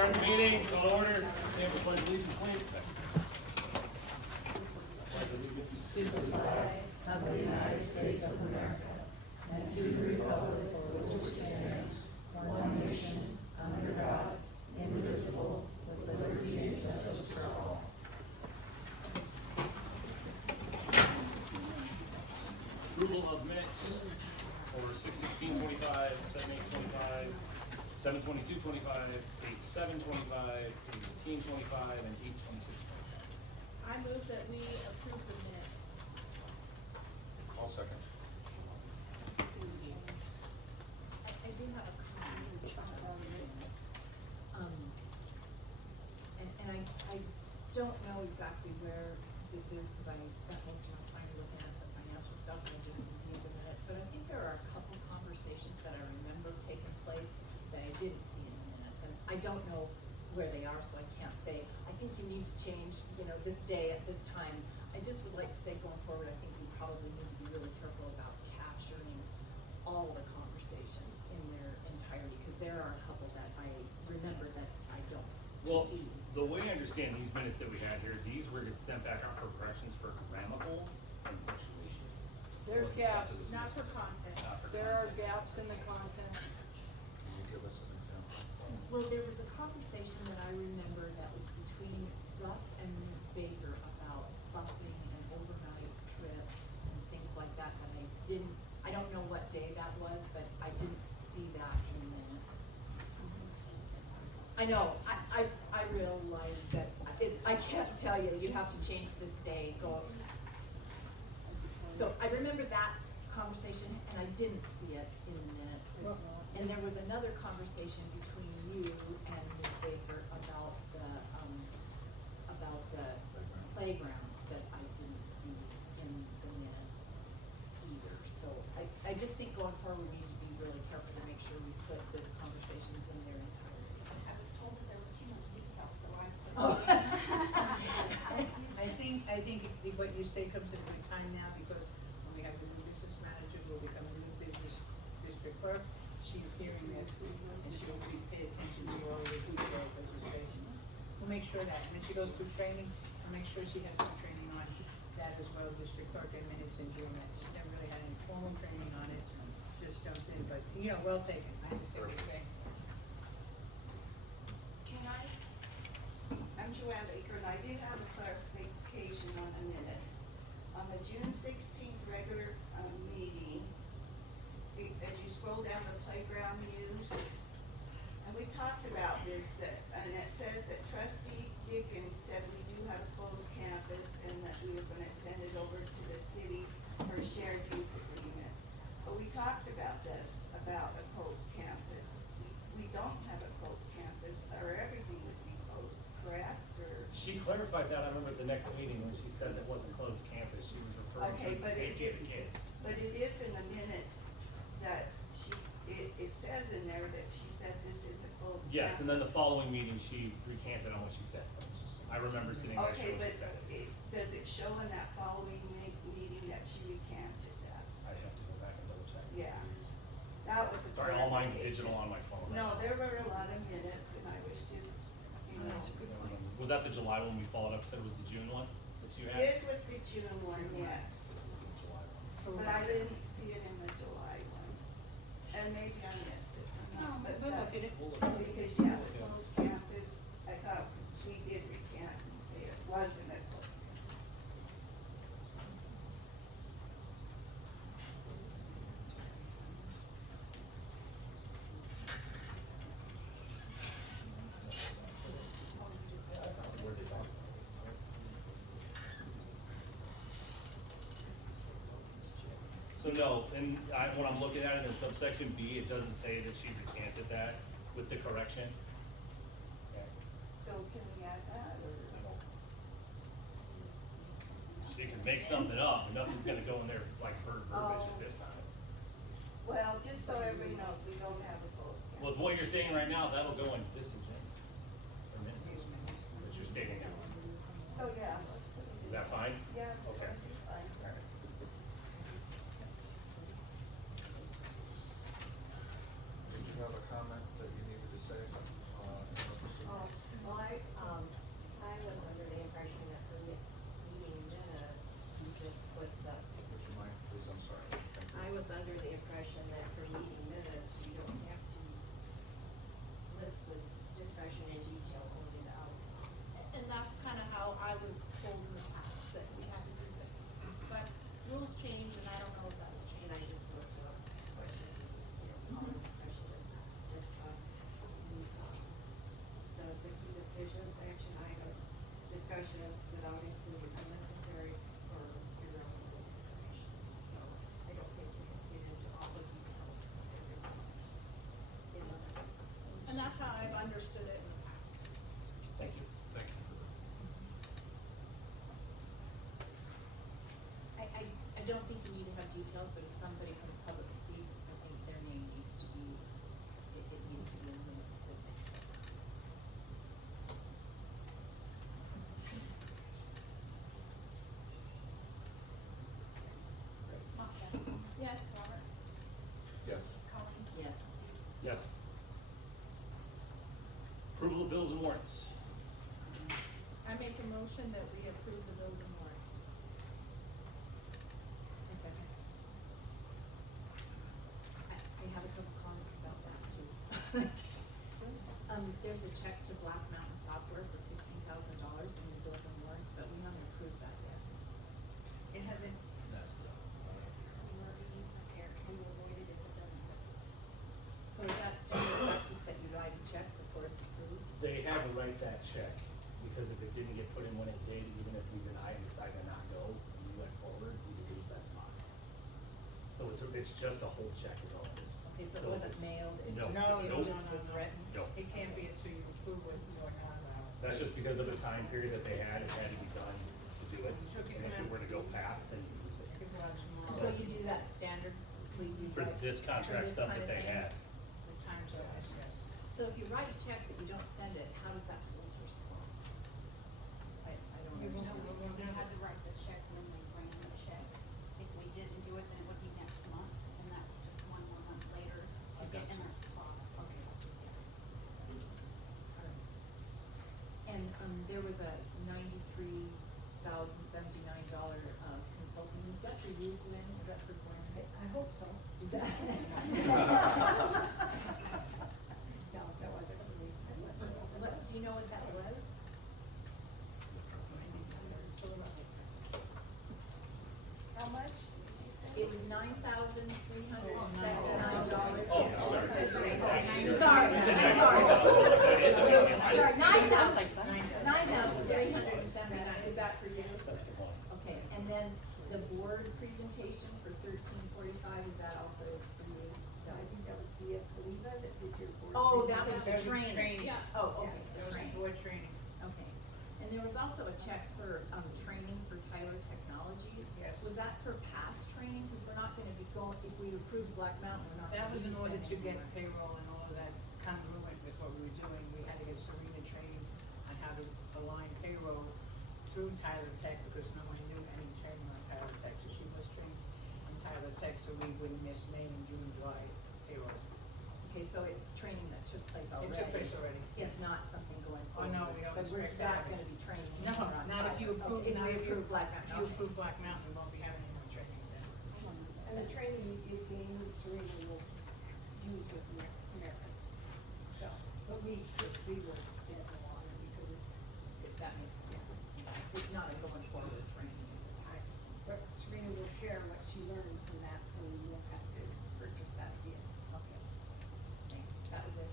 Start the meeting, call to order. Stand for pledge allegiance, please. Approval of minutes for 6/16/25, 7/8/25, 7/22/25, 8/7/25, 8/18/25, and 8/26/25. I move that we approve the minutes. I'll second. I do have a comment on minutes. And I don't know exactly where this is, because I spent most of my time looking at the financial stuff and I didn't review the minutes, but I think there are a couple conversations that I remember taking place that I didn't see in the minutes, and I don't know where they are, so I can't say, I think you need to change, this day at this time. I just would like to say, going forward, I think we probably need to be really careful about capturing all the conversations in their entirety, because there are a couple that I remember that I don't Well, see. the way I understand these minutes that we had here, these were just sent back out for corrections for grammatical and punctuation. There's Wasn't stuff gaps. that was Not missing. for content. Not for There are content. gaps in the content. Can you give us an example? Well, there was a conversation that I remember that was between Russ and Ms. Baker about busing and overnight trips and things like that, but I don't know what day that was, but I didn't see that in the minutes. I know, I realize that, I can't tell you, you have to change this day, So I remember that conversation, and I didn't see it in the minutes. And there was another conversation between you and Ms. Baker about the playground that I didn't see in the minutes either. So I just think going forward, we need to be really careful to make sure we put those conversations in their entirety. I was told that there was too much detail, so I put Oh. I think what you say comes at a good time now, because when we have the new business manager, who will become the new business district clerk, she's hearing this, and she'll pay attention to all the details, as you say. We'll make sure that, and when she goes through training, we'll make sure she has some training on that as well, district clerk and minutes in June. She never really had any formal training on it, just jumped in, but, well taken, I understand what you're saying. Can I? I'm Joanne Baker, and I did have a clarification on the minutes. On the June 16th regular meeting, as you scroll down the playground use, and we talked about this, and it says that Trustee Dickens said we do have a closed campus and that we were gonna send it over to the city for a shared use agreement. But we talked about this, about a closed campus. We don't have a closed campus, or everything would be closed, correct, or? She clarified that, I remember at the next meeting when she said it wasn't closed campus, she was referring Okay, to the but safety of the kids. But it is in the minutes that it says in there that she said this is a closed campus. Yes, and then the following meeting, she recanted on what she said. I remember sitting next to her Okay, when but she said it. does it show in that following meeting that she recanted that? I'd have to go back and double check. Yeah. That was a Sorry, all mine's clarification. digital on my phone. No, there were a lot of minutes, and I was just, Was that the July one we followed up, said it was the June one that you had? This was the June one, yes, This was the July one. but I didn't see it in the July one, and maybe I missed it. No, But we'll look at that's- it. We'll look at it. Because, yeah, the closed campus, I thought we did recant and say it wasn't a closed campus. So no, and when I'm looking at it in subsection B, it doesn't say that she recanted that with the correction. Okay. So can we add that, or? She can make something up, and nothing's gonna go in there like her verbiage at this time. Well, just so everybody knows, we don't have a closed campus. Well, with what you're saying right now, that'll go in this agenda. For minutes, that you're stating now. So, yeah. let's put it in. Is that fine? Yeah. Okay. that'd be fine. Did you have a comment that you needed to say? Oh, sessions without including unnecessary or irrelevant information. So I don't think we can get into all the details of executive session. In other words. And that's how I've understood it in the past. Thank you. Thank you for that. I don't think you need to have details, but if somebody from the public speaks, I think their name needs to be, it needs to be in the minutes that they spoke. Yes, Robert? Yes. Colleen? Yes. Yes. Approval of bills and warrants. I make a motion that we approve the bills and warrants. A second. I have a couple comments about that too. There's a check to Black Mountain Software for $15,000 in the bills and warrants, but we haven't approved that yet. It hasn't, That's We were being prepared to avoid it if it doesn't happen. So is that standard practice that you write a check before it's approved? They had to write that check, because if it didn't get put in when it did, even if we deny and decide to not go, and we went forward, we would lose that spot. So it's just a whole check is all it is. Okay, so it So wasn't it's- mailed, it No. just, No, it nope. just was written? No. it can't be until you approve what's going on now. That's just because of the time period that they had, it had to be done to do it, So if you and if come it out- were to go past, then you lose You it. can go out tomorrow. So you do that standardly, you For write- this for contract this stuff kind that of they thing? had, The times are, yes. So if you write a check but you don't send it, how does that hold your score? I don't You won't- understand. No, we had to write the check when we bring the checks. If we didn't do it, then it would be next month, and that's just one more month later to get in our spot. Okay. And, there was a $93,079, consulting, is that for you, Gwen, is that for Gwen? I hope so. Is that? No, that wasn't for me. Do you know what that was? How much? It was $9,379. Oh, sorry. Sorry, You said sorry. 93,000, that is a million. Sorry, 9,379, is that for you? That's for one. Okay, and then the board presentation for 1345, is that also for you? I think that was Dia Kaliva that did your board. Oh, that was the That was training. training. Yeah. Oh, okay, There the was training. board training. Okay, and there was also a check for, training for Tyler Technologies. Yes. Was that for past training? Because we're not gonna be going, if we approve Black Mountain, we're not That gonna was in use order them to get anymore. payroll and all of that congruent with what we were doing. We had to get Serena trained on how to align payroll through Tyler Tech, because no one knew any training on Tyler Tech, so she was trained in Tyler Tech, so we wouldn't miss May and June, July payrolls. Okay, so it's training that took place already? took place already, It's yes. not something going Oh, forward? no, we don't So we're expect not that. gonna be training No, anymore on not if you Tyler. approve, Okay, not if if we approve Black Mountain, If you okay. approve Black Mountain, we won't be having any more training then. And the training you did gain, Serena will use with American. So, but we will get along because it's, That makes sense. It's not a going forward training, it's but Serena will share what she learned from that, so we won't have to purchase that again. okay. Thanks, that was it.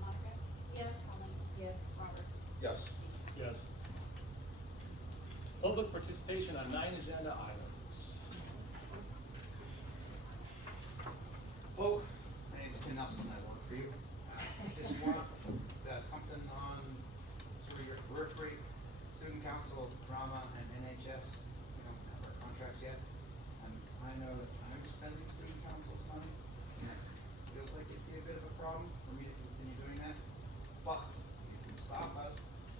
Monica? Yes. Colleen? Yes. Robert? Yes. Yes. Public participation on 9 agenda items. Hello, my name is Tim Nelson, I work for you. Just want, something on sort of your work rate, student council, drama, and NHS. We don't have our contracts yet. And I know that I'm spending student council's money, and it feels like it'd be a bit of a problem for me to continue doing that. But if you can stop us,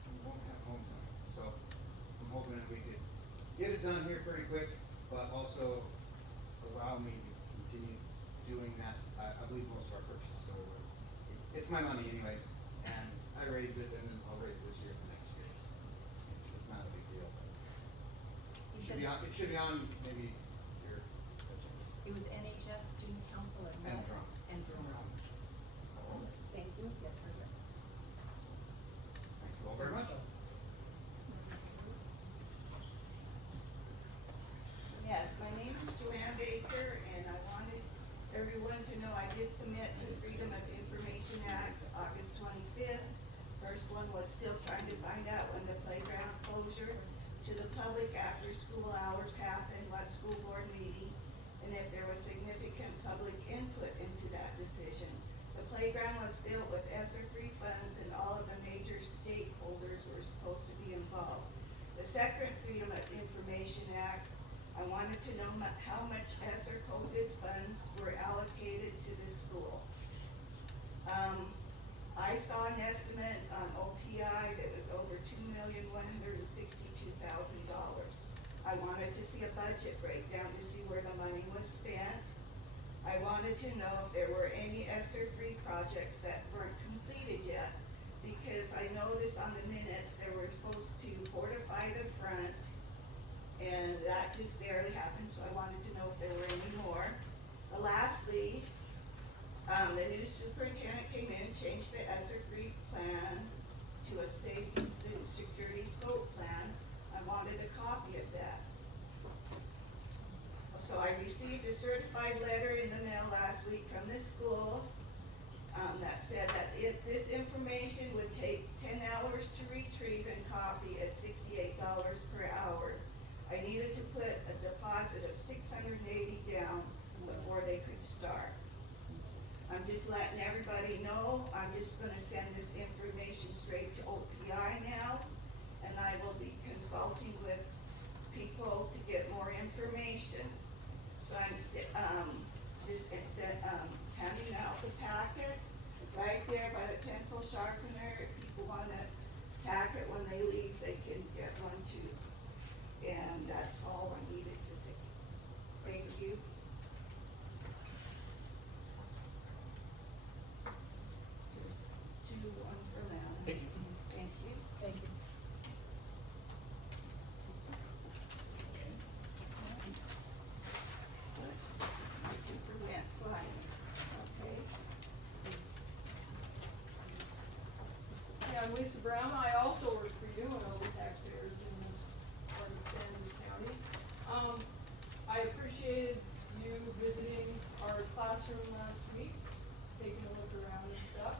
we won't have homecoming. So I'm hoping that we could get it done here pretty quick, but also allow me to continue doing that. I believe most of our purchases go away. It's my money anyways, and I raised it, and then I'll raise this year for next year. So it's not a big deal. You It said should be on, it should be on maybe your agendas. it was NHS, student council, and And what? drum. And drum. Thank you, yes, sir. Thank you all very much. Yes, my name is Joanne Baker, and I wanted everyone everyone to know I did submit to Freedom of Information Act August 25th. First one was still trying to find out when the playground closure to the public after school hours happened, what school board meeting, and if there was significant public input into that decision. The playground was built with ESSER III funds and all of the major stakeholders were supposed to be involved. The second Freedom of Information Act, I wanted to know how much ESSER COVID funds were allocated to this school. I saw an estimate on OPI that was over $2,162,000. I wanted to see a budget breakdown to see where the money was spent. I wanted to know if there were any ESSER III projects that weren't completed yet, because I noticed on the minutes they were supposed to fortify the front, and that just barely happened, so I wanted to know if there were any more. Lastly, the new superintendent came in and changed the ESSER III plan to a safety security scope plan. I wanted a copy of that. So I received a certified letter in the mail last week from the school, that said that this information would take 10 hours to retrieve and copy at $68 per hour. I needed to put a deposit of $680 down before they could start. I'm just letting everybody know, I'm just gonna send this information straight to OPI now, and I will be consulting with people to get more information. So I'm handing out the packets right there by the pencil sharpener. If people want a packet when they leave, they can get one too. And that's all I needed to say. Thank you. There's one for them. Thank you. Thank you. Thank you. My paper went flying. Okay. Yeah, I'm Lisa Brown. I also work for you and all the taxpayers in this part of Sanders County. I appreciated you visiting our classroom last week, taking a look around and stuff.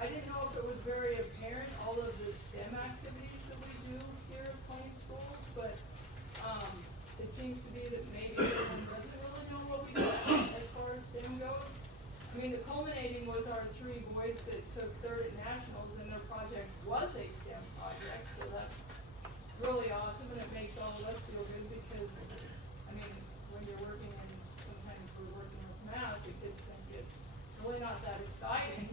I didn't know if it was very apparent, all of the STEM activities that we do here at Plain Schools, but, it seems to be that maybe everyone doesn't really know what we do as far as STEM goes. I mean, the culminating was our 3 boys that took third at nationals, and their project was a STEM project, so that's really awesome, and it makes all of us feel good because, I mean, when you're working in, sometimes we're working with math, the kids think it's really not that exciting,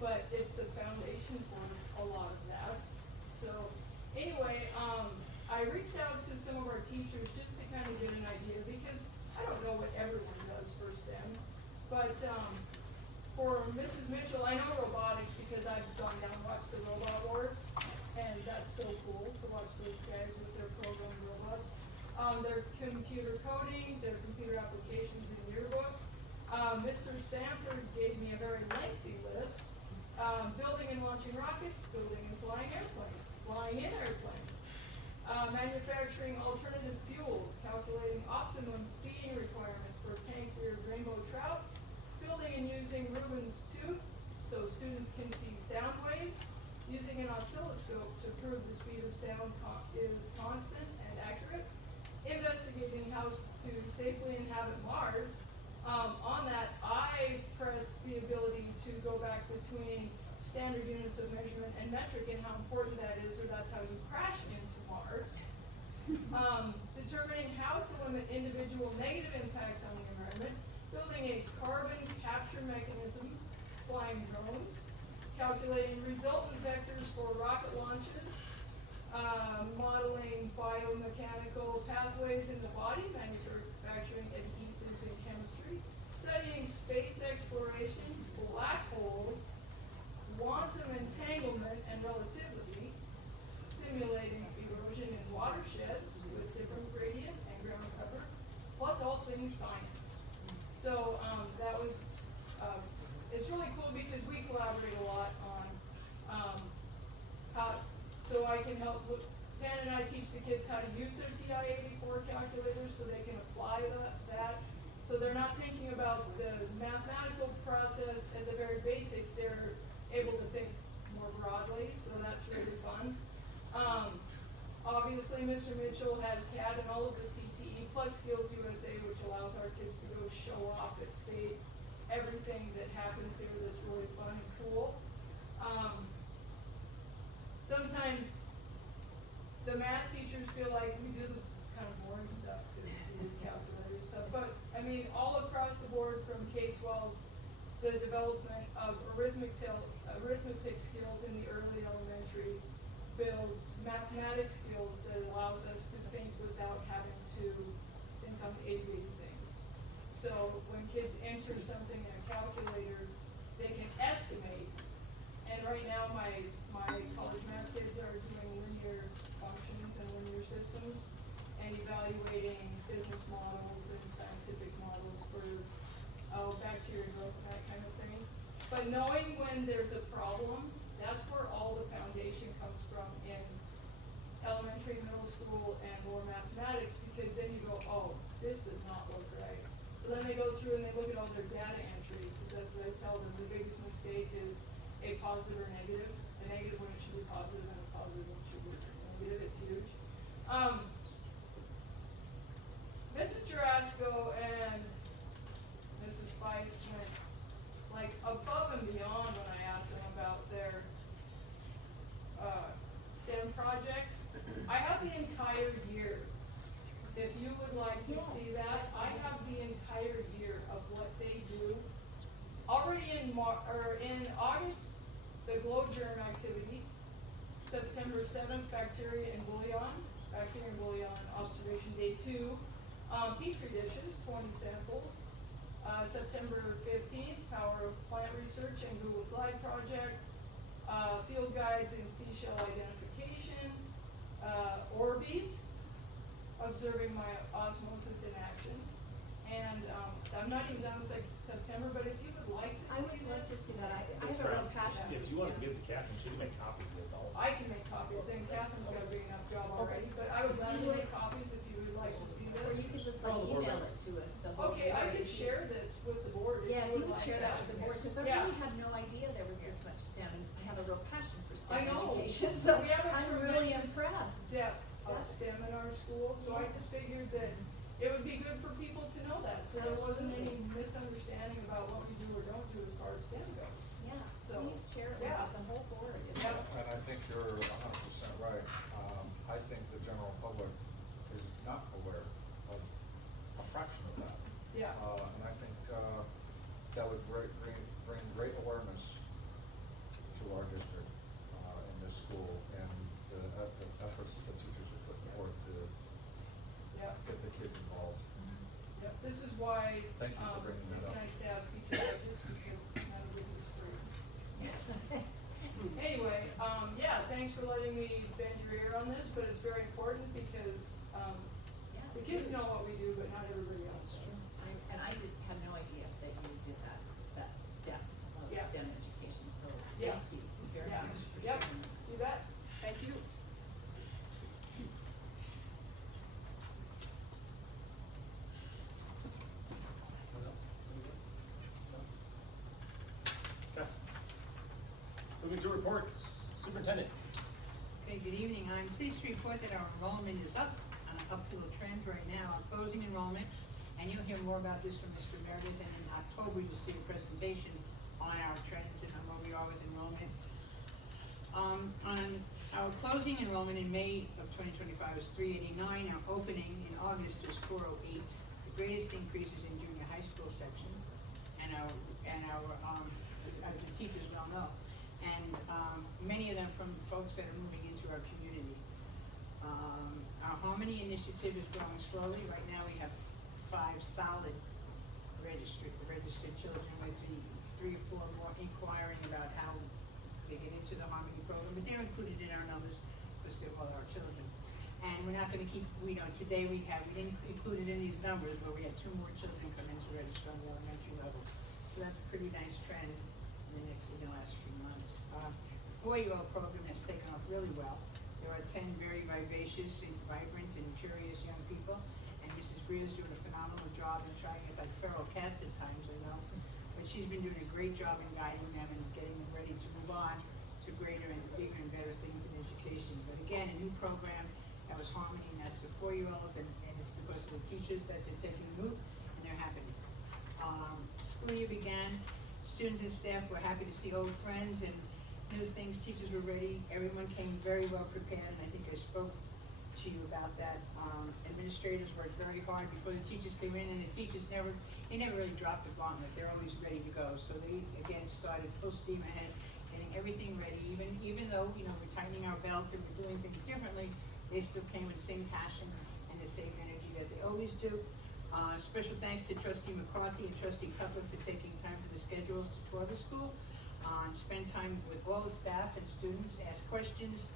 but it's the foundation for a lot of that. So, anyway, I reached out to some of our teachers just to kind of get an idea, because I don't know what everyone does for STEM, but, for Mrs. Mitchell, I know robotics because I've gone down and watched the Robot Wars, and that's so cool to watch those guys with their programmed robots. Their computer coding, their computer applications in yearbook. Mr. Sanford gave me a very lengthy list. Building and launching rockets, building and flying airplanes, flying in airplanes. Manufacturing alternative fuels, calculating optimum feeding requirements for tank-reared rainbow trout, building and using Rubens tube so students can see sound waves, using an oscilloscope to prove the speed of sound is constant and accurate, investigating how to safely inhabit Mars. On that, I pressed the ability to go back between standard units of measurement and metric and how important that is, or that's how you crash into Mars. Determining how to limit individual negative impacts on the environment, building a carbon capture mechanism, flying drones, calculating resultant vectors for rocket launches, modeling biomechanical pathways in the body, manufacturing adhesives in chemistry, studying space exploration, black holes, quantum entanglement and relativity, simulating erosion in watersheds with different gradient and ground cover, plus all things science. So, that was, it's really cool because we collaborate a lot on, how, so I can help, Dan and I teach the kids how to use their TI-84 calculators so they can apply that, so So they're not thinking about the mathematical process and the very basics, they're able to think more broadly, so that's really fun. Obviously, Mr. Mitchell has CAD and all of the CTE plus Skills USA, which allows our kids to go show off at state everything that happens here that's really fun and cool. Sometimes the math teachers feel like we do the kind of boring stuff because we do calculator stuff, but I mean, all across the board from K-12, the development of arithmetic skills in the early elementary builds mathematics skills that allows us to think without having to think on A-grade things. So when kids enter something in a calculator, they can estimate. And right now, my college math kids are doing linear functions and linear systems and evaluating business models and scientific models for bacteria growth and that kind of thing. But knowing when there's a problem, that's where all the foundation comes from in elementary, middle school, and more mathematics, because then you go, oh, this does not look right. So then they go through and they look at all their data entry, because that's what I tell them, the biggest mistake is a positive or negative, a negative when it should be positive, and a positive when it should be negative. It's huge. Mrs. Jarasco and Mrs. Feist went like above and beyond when I asked them about their STEM projects. I have the entire year. If you would like to see that, I have the entire year of what they do. Already in August, the Glow Germ activity. September 7th, bacteria and bouillon observation day 2. Petri dishes, 20 samples. September 15th, Power of Plant Research and Google Slide Project. Field guides in seashell identification. Orbeez, observing my osmosis in action. And I'm not even done with September, but if you would like to I see would love to this, see that. I This have a real round, passion for if you want to STEM. give to Catherine, she can make copies of it all. I can make copies, and Catherine's got a big enough job already, but I would gladly make copies if you would like to see Or you this. could just Well, like the board email member. it to us, the whole Okay, I story. could share this with the board if Yeah, you if you would would like share that with the board, because I Yeah. really had no idea there was this much STEM, and I have a real passion for I STEM know. education, so We have a I'm really tremendous impressed. depth of Yeah. STEM in our school, so I just figured that it would be good for people to know that, so there wasn't any misunderstanding about what we do or don't do as far as STEM goes. Yeah, So, please share it yeah. with the whole board. Yeah. And I think you're 100% right. I think the general public is not aware of a fraction of that. Yeah. And I think that would bring great awareness to our district in this school, and the efforts that the teachers are putting forth to Yep. get the kids involved. Yep, this is why, Thank you for bringing that it's up. nice to have teacher budgets, because none of this is free. So, anyway, yeah, thanks for letting me bend your ear on this, but it's very important because, Yeah, the it's kids huge. know what we do, but not everybody else does. And I had no idea that you did that depth of Yeah. STEM education, so Yeah. thank you very Yeah. much for Yep. sharing that. You bet, thank you. What else? Anything? No? Okay. Moving to reports, superintendent. Okay, good evening. I'm pleased to report that our enrollment is up, on an uphill trend right now. Our closing enrollment, and you'll hear more about this from Mr. Meredith, and in October you'll see a presentation on our trends and on where we are with enrollment. On our closing enrollment in May of 2025 was 389. Our opening in August was 408. The greatest increase is in junior high school section, and our as the teachers well know, and many of them from folks that are moving into our community. Our Harmony initiative is growing slowly. Right now we have 5 solid registered children, with the 3 or 4 more inquiring about how they get into the Harmony program, but they're included in our numbers because they're all our children. And we're not gonna keep, today we didn't include it in these numbers, but we had 2 more children come in to register on the elementary level. So that's a pretty nice trend in the last few months. The 4-year-old program has taken off really well. There are 10 very vivacious and vibrant and curious young people, and Mrs. Greer's doing a phenomenal job in trying, it's like feral cats at times, I know. But she's been doing a great job in guiding them and getting them ready to move on to greater and bigger and better things in education. But again, a new program that was Harmony, and that's for 4-year-olds, and it's because of the teachers that they're taking the move, and they're happy. School year began, students and staff were happy to see old friends and new things, teachers were ready, everyone came very well prepared, and I think I spoke to you about that. Administrators worked very hard before the teachers came in, and the teachers never really dropped the gauntlet, they're always ready to go. So they, again, started full steam ahead, getting everything ready, even though, you know, we're tightening our belts and we're doing things differently, they still came with the same passion and the same energy that they always do. Special thanks to Trustee McCarthy and Trustee Cutler for taking time from the schedules to tour the school, and spend time with all the staff and students, ask questions.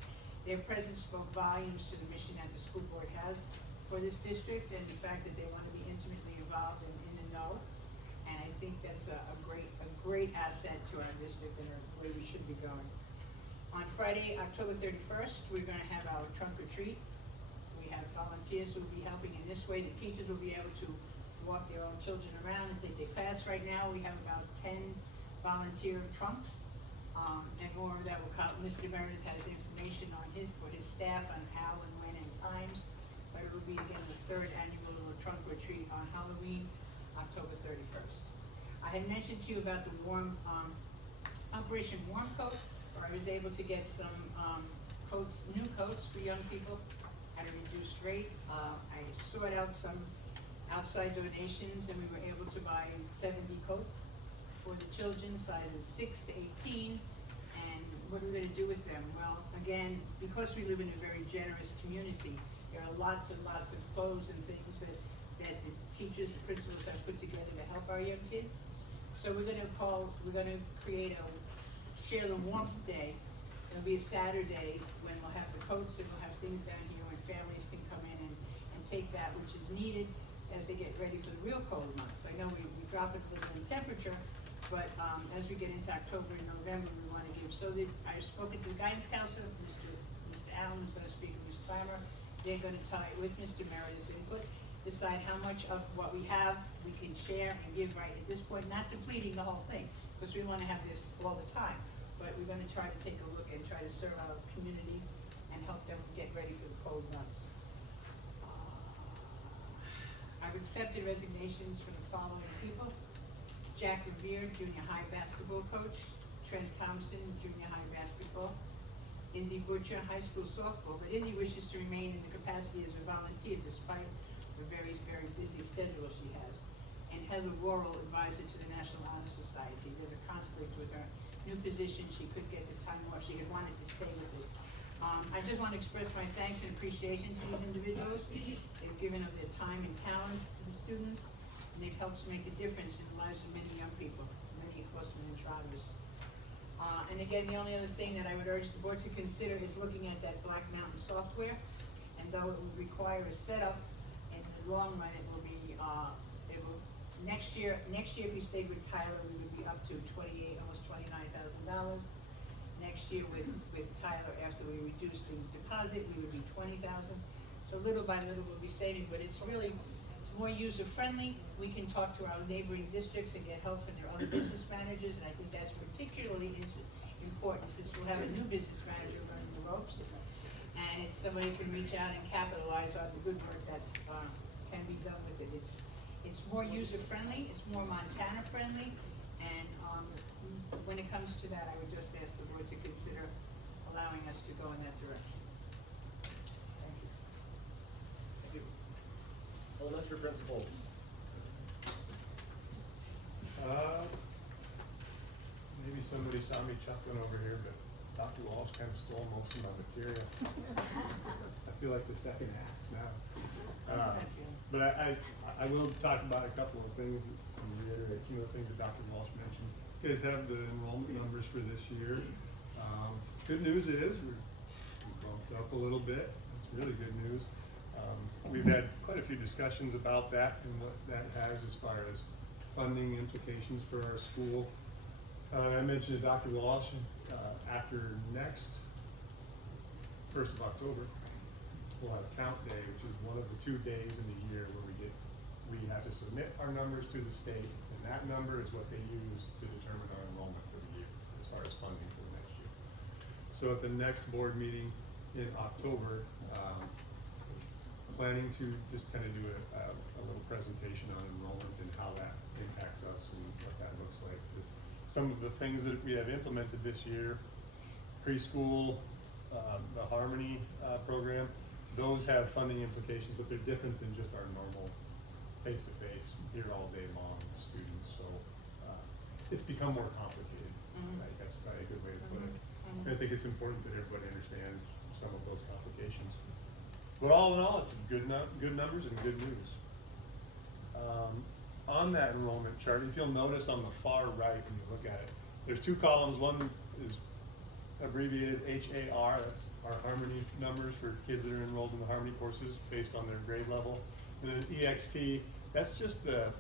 Their presence spoke volumes to the mission that the school board has for this district, and the fact that they want to be intimately involved and in the know. And I think that's a great asset to our district and the way we should be going. On Friday, October 31st, we're gonna have our trunk or treat. We have volunteers who will be helping in this way. The teachers will be able to walk their own children around and take their class. Right now, we have about 10 volunteer trunks, and more that will come. Mr. Meredith has information on for his staff on how and when and times, but it will be again the 3rd annual trunk or treat on Halloween, October 31st. I had mentioned to you about the Operation Warm Coat, where I was able to get some coats, new coats for young people at a reduced rate. I sought out some outside donations, and we were able to buy 70 coats for the children, sizes 6 to 18. And what are we gonna do with them? Well, again, because we live in a very generous community, there are lots and lots of clothes and things that the teachers, the principals have put together to help our young kids. So we're gonna create a Share the Warmth Day. It'll be a Saturday when we'll have the coats, and we'll have things down here when families can come in and take that which is needed as they get ready for the real cold months. I know we drop it a little in temperature, but as we get into October and November, we want to give. So I've spoken to the guidance counselor, Mr. Allen, who's going to speak, and Ms. Clymer. They're going to tie it with Mr. Meredith's input, decide how much of what we have we can share and give right at this point, not depleting the whole thing, because we want to have this all the time. But we're going to try to take a look and try to serve our community and help them get ready for the cold months. I've accepted resignations from the following people: Jack Revere, junior high basketball coach; Trent Thompson, junior high basketball; Izzy Butcher, high school softball, but Izzy wishes to remain in the capacity as a volunteer despite the very, very busy schedule she has; and Heather Worrell, advisor to the National Honor Society. There's a conflict with her new position. She could get the time off. She had wanted to stay with it. I just want to express my thanks and appreciation to these individuals. They've given of their time and talents to the students, and they've helped to make a difference in the lives of many young people, many enforcement and drivers. And again, the only other thing that I would urge the board to consider is looking at that Black Mountain software. And though it will require a setup, in the long run, it will be, next year if we stayed with Tyler, we would be up to almost $29,000. Next year with Tyler, after we reduce the deposit, we would be $20,000. So little by little we'll be saving, but it's more user-friendly. We can talk to our neighboring districts and get help from their other business managers, and I think that's particularly important since we'll have a new business manager learning the ropes. And it's somebody can reach out and capitalize on the good work that's can be done with it. It's more user-friendly, it's more Montana-friendly, and when it comes to that, I would just ask the board to consider allowing us to go in that direction. Thank you. Thank you. Elementary principal. Maybe somebody saw me chuckling over here, but Dr. Walsh kind of stole most of my material. I feel like the second act now. But I will talk about a couple of things and reiterate some of the things that Dr. Walsh mentioned. You guys have the enrollment numbers for this year. Good news is we bumped up a little bit. That's really good news. We've had quite a few discussions about that and what that has as far as funding implications for our school. I mentioned to Dr. Walsh, after next 1st of October, we'll have Count Day, which is one of the 2 days in the year where we get we have to submit our numbers to the state, and that number is what they use to determine our enrollment for the year, as far as funding for the next year. So at the next board meeting in October, planning to just kind of do a little presentation on enrollment and how that impacts us and what that looks like. Some of the things that we have implemented this year, preschool, the Harmony program, those have funding implications, but they're different than just our normal face-to-face, here all day long students. So it's become more complicated. I guess probably a good way to put it. I think it's important that everybody understands some of those complications. But all in all, it's good numbers and good news. On that enrollment chart, if you'll notice on the far right when you look at it, there's two columns. One is abbreviated HAR, that's our Harmony numbers for kids that are enrolled in the Harmony courses based on their grade level. And then EXT, that's just the,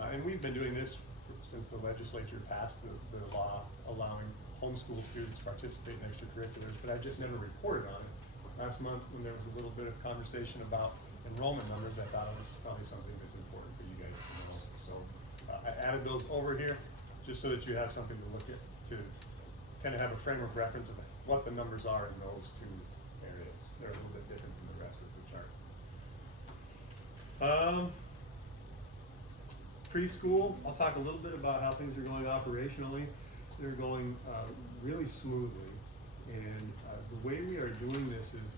and we've been doing this since the legislature passed the law allowing homeschool students to participate in extracurriculars, but I just never reported on it. Last month, when there was a little bit of conversation about enrollment numbers, I thought it was probably something that's important for you guys to know. So I added those over here just so that you have something to look at, to kind of have a frame of reference of what the numbers are in those two areas. They're a little bit different from the rest of the chart. Preschool, I'll talk a little bit about how things are going operationally. They're going really smoothly. And the way we are doing this is,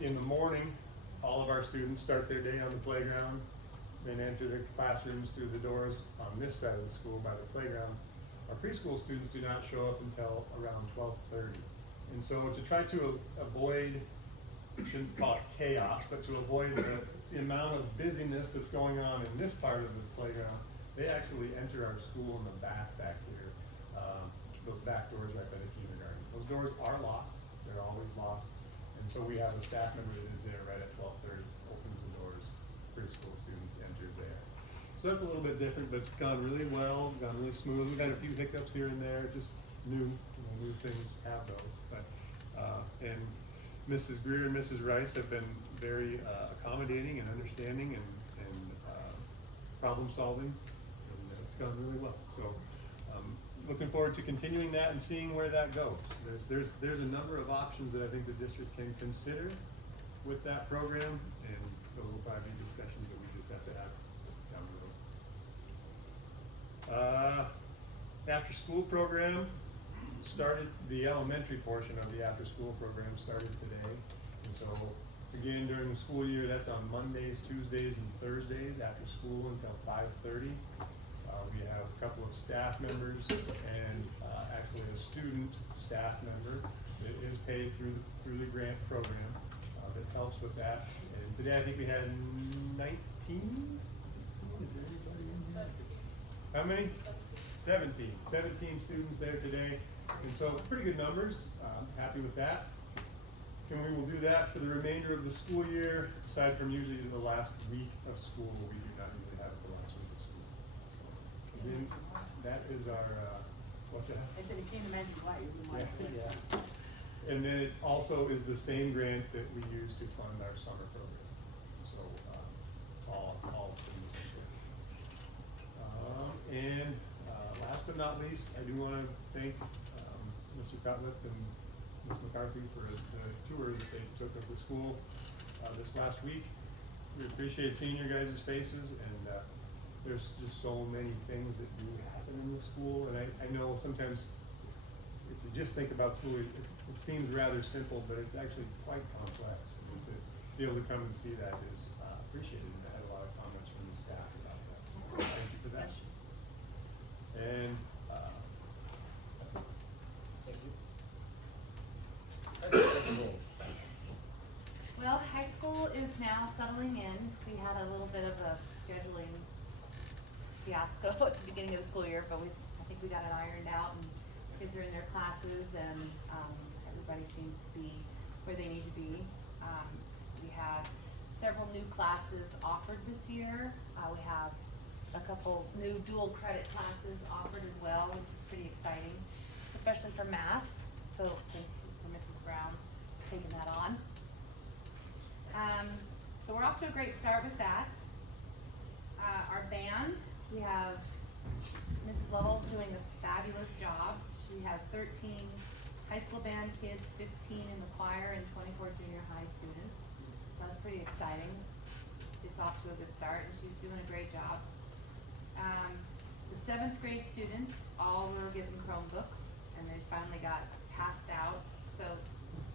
in the morning, all of our students start their day on the playground, then enter their classrooms through the doors on this side of the school by the playground. Our preschool students do not show up until around 12:30. And so to try to avoid, shouldn't call it chaos, but to avoid the amount of busyness that's going on in this part of the playground, they actually enter our school in the back here. Those back doors right by the kindergarten. Those doors are locked, they're always locked. And so we have a staff member that is there right at 12:30, opens the doors, preschool students enter there. So that's a little bit different, but it's gone really well, gone really smooth. We've had a few hiccups here and there, just new things have those. But, and Mrs. Greer and Mrs. Rice have been very accommodating and understanding and problem solving, and it's gone really well. So, looking forward to continuing that and seeing where that goes. There's a number of options that I think the district can consider with that program, and those will probably be discussions that we just have to have down the road. After school program started, the elementary portion of the after school program started today. And so again, during the school year, that's on Mondays, Tuesdays, and Thursdays after school until 5:30. We have a couple of staff members and actually a student staff member that is paid through the grant program that helps with that. And today I think we had 19? Is there anybody in here? How many? 17. 17 students there today. And so pretty good numbers. Happy with that. And we will do that for the remainder of the school year, aside from usually the last week of school. We do not usually have the last week of school. Then that is our, what's that? I said, I can't imagine why you would want to. Yeah. And then it also is the same grant that we use to fund our summer program. So, all things. And last but not least, I do want to thank Mr. Cutlip and Ms. McCarthy for the tours that they took of the school this last week. We appreciate seeing your guys' faces, and there's just so many things that do happen in the school. And I know sometimes if you just think about school, it seems rather simple, but it's actually quite complex. And to be able to come and see that is appreciated. And I had a lot of comments from the staff about that. So thank you for that. And that's it. Thank you. Well, high school is now settling in. We had a little bit of a scheduling fiasco at the beginning of the school year, but I think we got it ironed out, and kids are in their classes, and everybody seems to be where they need to be. We have several new classes offered this year. We have a couple new dual credit classes offered as well, which is pretty exciting, especially for math. So thank you for Mrs. Brown taking that on. So we're off to a great start with that. Our band, we have Mrs. Lovell's doing a fabulous job. She has 13 high school band kids, 15 in the choir, and 24 junior high students. That's pretty exciting. It's off to a good start, and she's doing a great job. The 7th grade students all were given Chromebooks, and they finally got passed out. So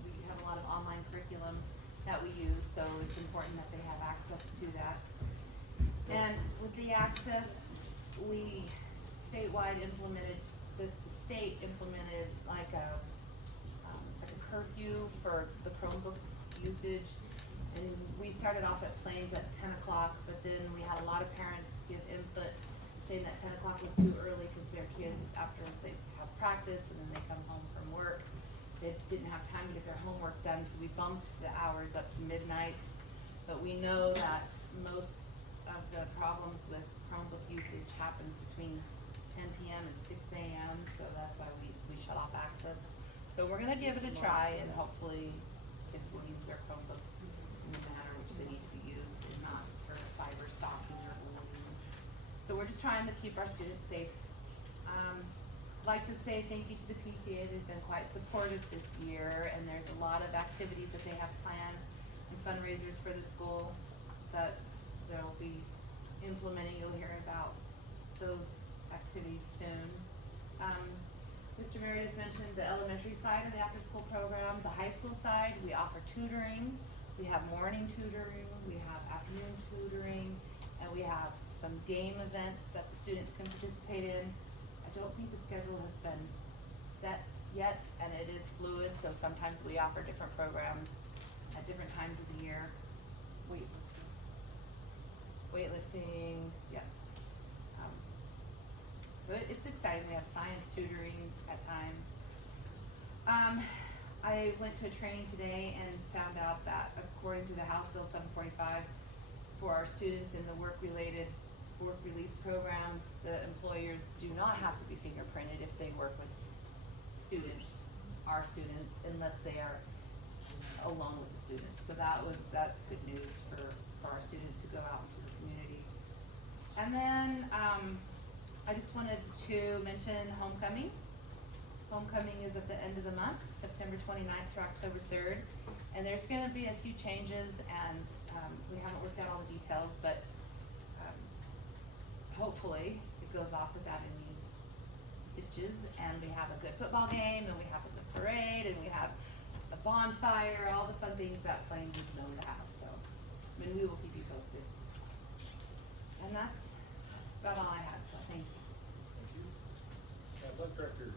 we have a lot of online curriculum that we use, so it's important that they have access to that. And with the access, we statewide implemented, the state implemented like a curfew for the Chromebooks usage. And we started off at Plains at 10 o'clock, but then we had a lot of parents give input saying that 10 o'clock was too early because their kids, after they have practice and then they come home from work, they didn't have time to get their homework done, so we bumped the hours up to midnight. But we know that most of the problems with Chromebook usage happens between 10 p.m. and 6 a.m., so that's why we shut off access. So we're gonna give it a try, and hopefully kids will use their Chromebooks in the manner which they need to be used, and not for cyber stalking or bullying. So we're just trying to keep our students safe. Like to say thank you to the PTA. They've been quite supportive this year, and there's a lot of activities that they have planned and fundraisers for the school that they'll be implementing. You'll hear about those activities soon. Mr. Meredith mentioned the elementary side of the after-school program. The high school side, we offer tutoring. We have morning tutoring, we have afternoon tutoring, and we have some game events that the students can participate in. I don't think the schedule has been set yet, and it is fluid, so sometimes we offer different programs at different times of the year. Weightlifting, yes. So it's exciting. We have science tutoring at times. I went to a training today and found out that according to the House Bill 745, for our students in the work release programs, the employers do not have to be fingerprinted if they work with students, our students, unless they are alone with the students. So that's good news for our students who go out into the community. And then I just wanted to mention homecoming. Homecoming is at the end of the month, September 29th through October 3rd. And there's gonna be a few changes, and we haven't worked out all the details, but hopefully it goes off without any hitches, and we have a good football game, and we have a good parade, and we have a bonfire, all the fun things that Plains is known to have. So, I mean, we will keep you posted. And that's about all I had, so thank you. Thank you. Athletic Director.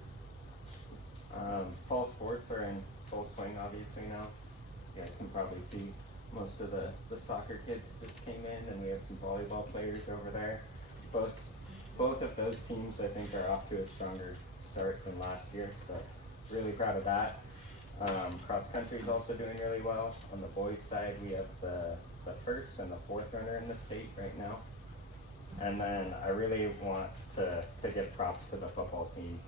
Fall sports are in full swing obviously now. You guys can probably see most of the soccer kids just came in, and we have some volleyball players over there. Both of those teams I think are off to a stronger start than last year, so really proud of that. Cross country is also doing really well. On the boys side, we have the first and the fourth runner in the state right now. And then I really want to give props to the football team.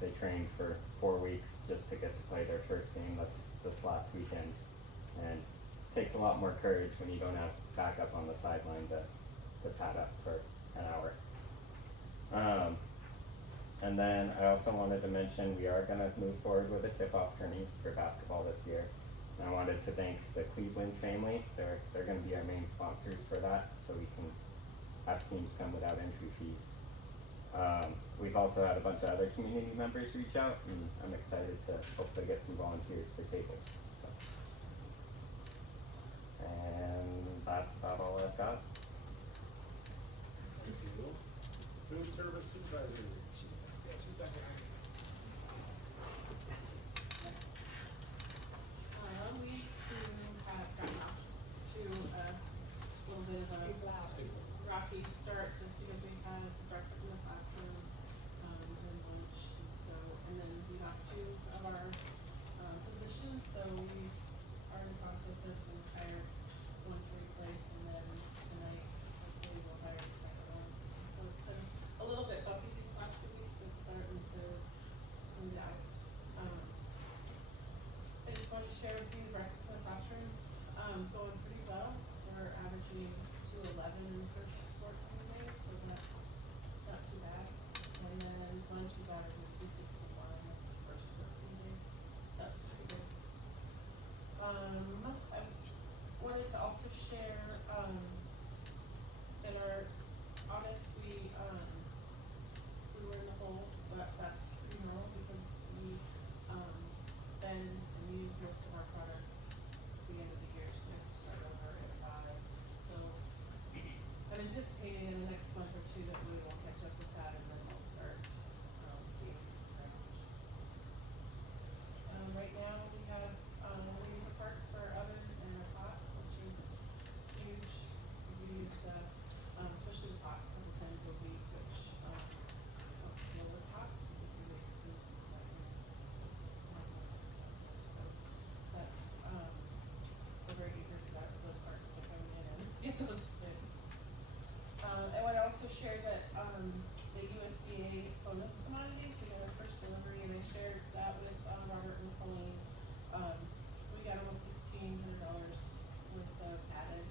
They trained for 4 weeks just to get to play their first game this last weekend, and it takes a lot more courage when you don't have backup on the sideline to pad up for an hour. And then I also wanted to mention we are going to move forward with a tip-off tourney for basketball this year. And I wanted to thank the Cleveland family. They're going to be our main sponsors for that, so we can have teams come without entry fees. We've also had a bunch of other community members reach out, and I'm excited to hopefully get some volunteers for tables. So. And that's about all I've got. Thank you. Food service supervisor. Yeah, she's back there. We too have gotten off to a little bit of a rocky start just because we had breakfast in the classroom, and lunch, and then we lost 2 of our positions, so we are in the process of hiring one to replace, and then tonight hopefully we'll hire the second one. So it's been a little bit bumpy these last 2 weeks, but it's starting to the USDA bonus commodities, we got our first delivery, and I shared that with, Robert and Colleen. We got almost $1,600 worth of added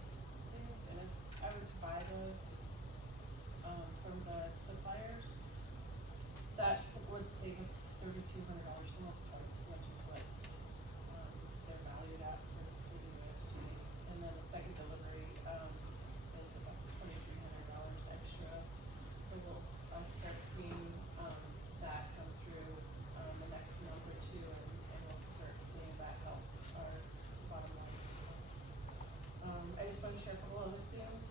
things, and if I were to buy those, from the suppliers, that's would save us $3,200, almost twice as much as what, they're valued at for the USDA. And then the second delivery, is about $2,300 extra. So I'll start seeing, that come through, the next month or two, and we'll start seeing that help our bottom line as well. I just want to share a couple other things.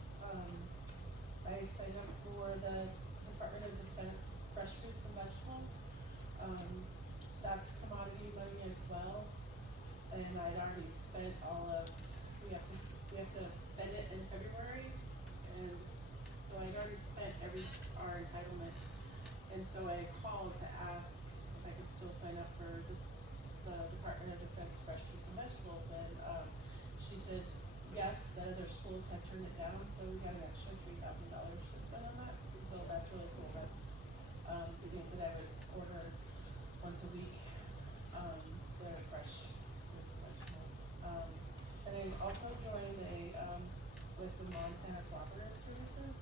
I signed up for the Department of Defense Fresh Fruits and Vegetables. That's commodity money as well. And I'd already spent all of, we have to spend it in February. And so I'd already spent our entitlement. And so I called to ask if I could still sign up for the Department of Defense Fresh Fruits and Vegetables. And, she said, yes, the other schools have turned it down, so we got an extra $3,000 to spend on that. So that's really cool. That's, it means that I would order once a week, their fresh fruits and vegetables. And I also joined with the Montana Cooperative Services,